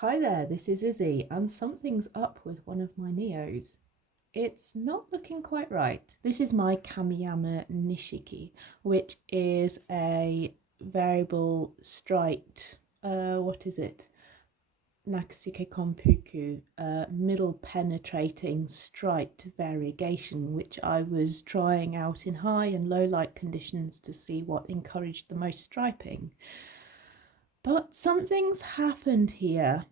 Hi there, this is Izzy, and something's up with one of my Neos. It's not looking quite right. This is my Kamiyama nishiki, which is a variable striped, what is it? Nakasuke Konpuku, middle penetrating striped variegation, which I was trying out in high and low light conditions to see what encouraged the most striping. But something's happened here.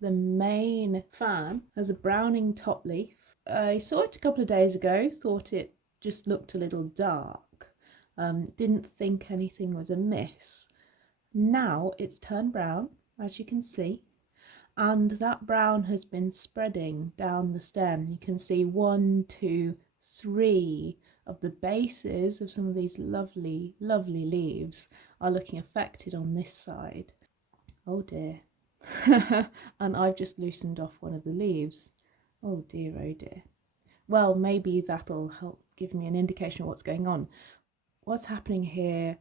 The main fan has a browning top leaf. I saw it a couple of days ago, thought it just looked a little dark, didn't think anything was amiss. Now it's turned brown, as you can see, and that brown has been spreading down the stem. You can see 1, 2, 3 of the bases of some of these lovely, lovely leaves are looking affected on this side. Oh dear. And I've just loosened off one of the leaves. Oh dear, oh dear. Well, maybe that'll help give me an indication of what's going on. What's happening here?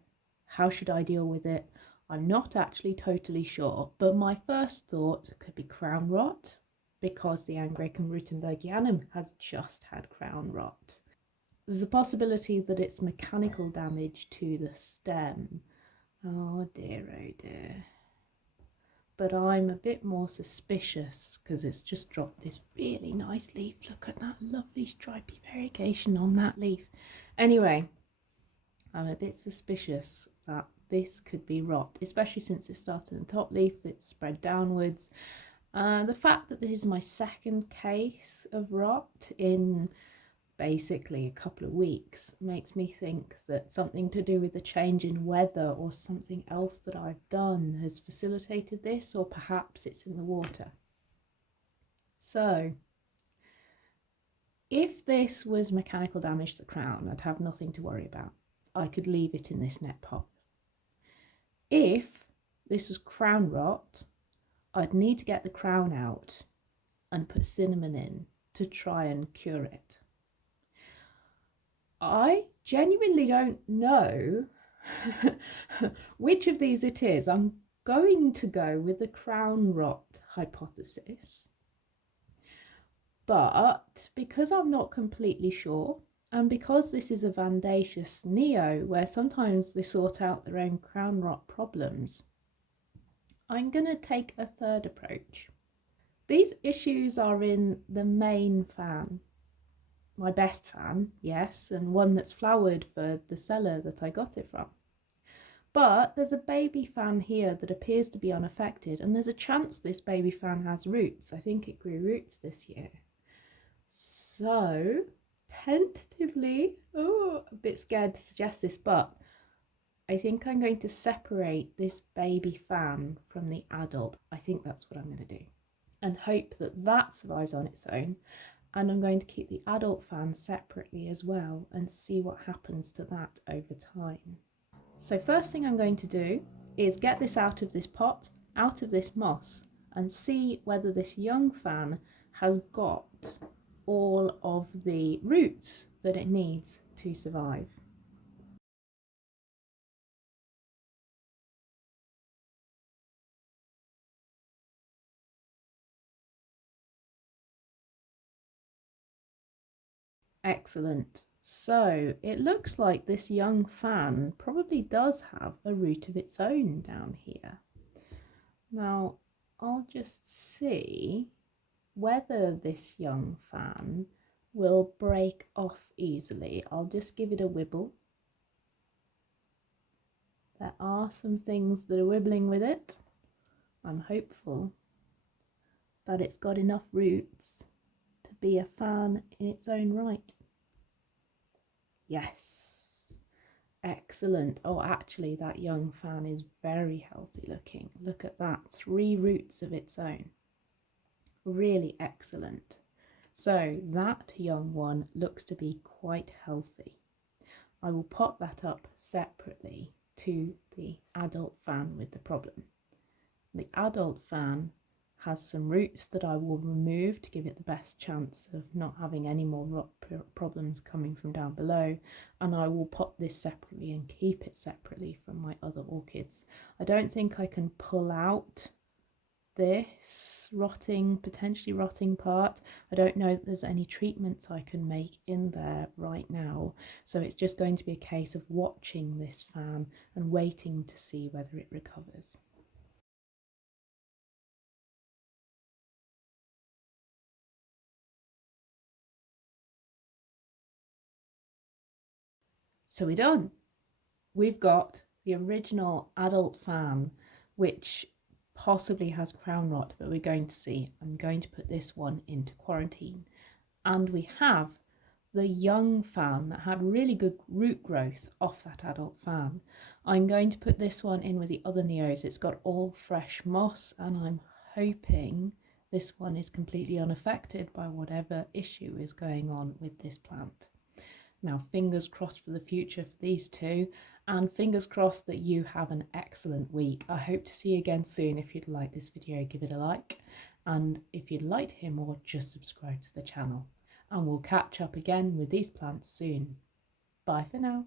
How should I deal with it? I'm not actually totally sure, but my first thought could be crown rot, because the Angraecum rutenbergianum has just had crown rot. There's a possibility that it's mechanical damage to the stem. Oh dear, oh dear. But I'm a bit more suspicious because it's just dropped this really nice leaf. Look at that lovely stripy variegation on that leaf. Anyway, I'm a bit suspicious that this could be rot, especially since it started in the top leaf, it's spread downwards. The fact that this is my second case of rot in basically a couple of weeks makes me think that something to do with the change in weather or something else that I've done has facilitated this, or perhaps it's in the water. So if this was mechanical damage to the crown, I'd have nothing to worry about. I could leave it in this net pot. If this was crown rot, I'd need to get the crown out and put cinnamon in to try and cure it. I genuinely don't know which of these it is. I'm going to go with the crown rot hypothesis. But because I'm not completely sure, and because this is a Vandaceous Neo, where sometimes they sort out their own crown rot problems, I'm going to take a third approach. These issues are in the main fan. My best fan, yes, and one that's flowered for the seller that I got it from. But there's a baby fan here that appears to be unaffected, and there's a chance this baby fan has roots. I think it grew roots this year. So, tentatively, oh, a bit scared to suggest this, but I think I'm going to separate this baby fan from the adult. I think that's what I'm going to do, and hope that that survives on its own. And I'm going to keep the adult fan separately as well and see what happens to that over time. So first thing I'm going to do is get this out of this pot, out of this moss, and see whether this young fan has got all of the roots that it needs to survive. Excellent. So it looks like this young fan probably does have a root of its own down here. Now I'll just see whether this young fan will break off easily. I'll just give it a wibble. There are some things that are wibbling with it. I'm hopeful that it's got enough roots to be a fan in its own right. Yes, excellent. Oh, actually that young fan is very healthy looking. Look at that, 3 roots of its own. Really excellent. So that young one looks to be quite healthy. I will pot that up separately to the adult fan with the problem. The adult fan has some roots that I will remove to give it the best chance of not having any more rot problems coming from down below, and I will pot this separately and keep it separately from my other orchids. I don't think I can pull out this potentially rotting part. I don't know that there's any treatments I can make in there right now, so it's just going to be a case of watching this fan and waiting to see whether it recovers. So we're done. We've got the original adult fan, which possibly has crown rot, but we're going to see. I'm going to put this one into quarantine. And we have the young fan that had really good root growth off that adult fan. I'm going to put this one in with the other Neos. It's got all fresh moss, and I'm hoping this one is completely unaffected by whatever issue is going on with this plant. Now, fingers crossed for the future for these two, and fingers crossed that you have an excellent week. I hope to see you again soon. If you'd like this video, give it a like, and if you'd like to hear more, just subscribe to the channel. And we'll catch up again with these plants soon. Bye for now.